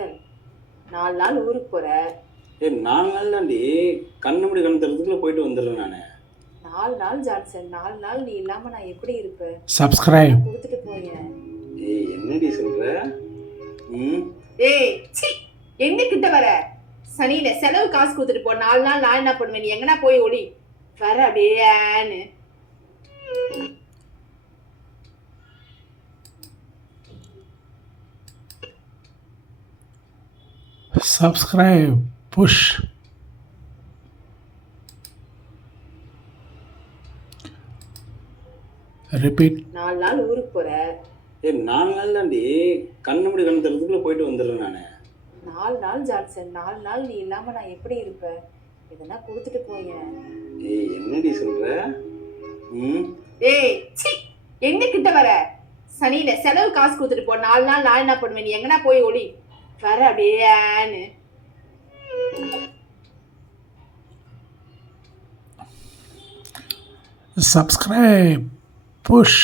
4 நாள் ஊருக்கு போற. ஏய் 4 நாள் தாண்டி, கண்ணு மூடி கண்ணு திறக்கிறதுக்குள்ள போயிட்டு வந்துடுறேன் நானு. 4 நாள் ஜான்சன், 4 நாள் நீ இல்லாம நான் எப்படி இருப்பேன்? Subscribe. கொடுத்துட்டு போயேன். ஏய் என்னடி சொல்ற? ஏய் சி, எங்க கிட்ட வர? சனியில செலவு காசு கொடுத்துட்டு போ. 4 நாள் நான் என்ன பண்ணுவேன்? நீ எங்கனா போய் ஒளி. வர அப்படியேன்னு. Subscribe. Push. Repeat. 4 நாள் ஊருக்கு போற. ஏய் 4 நாள் தாண்டி, கண்ணு மூடி கண்ணு திறக்கிறதுக்குள்ள போயிட்டு வந்துடுறேன் நானு. 4 நாள் ஜான்சன், 4 நாள் நீ இல்லாம நான் எப்படி இருப்பேன்? எதனா கொடுத்துட்டு போயேன். ஏய் என்னடி சொல்ற? ஏய் சி, எங்க கிட்ட வர? சனியில செலவு காசு கொடுத்துட்டு போ. 4 நாள் நான் என்ன பண்ணுவேன்? நீ எங்கனா போய் ஒளி. வர அப்படியேன்னு. Subscribe. Push.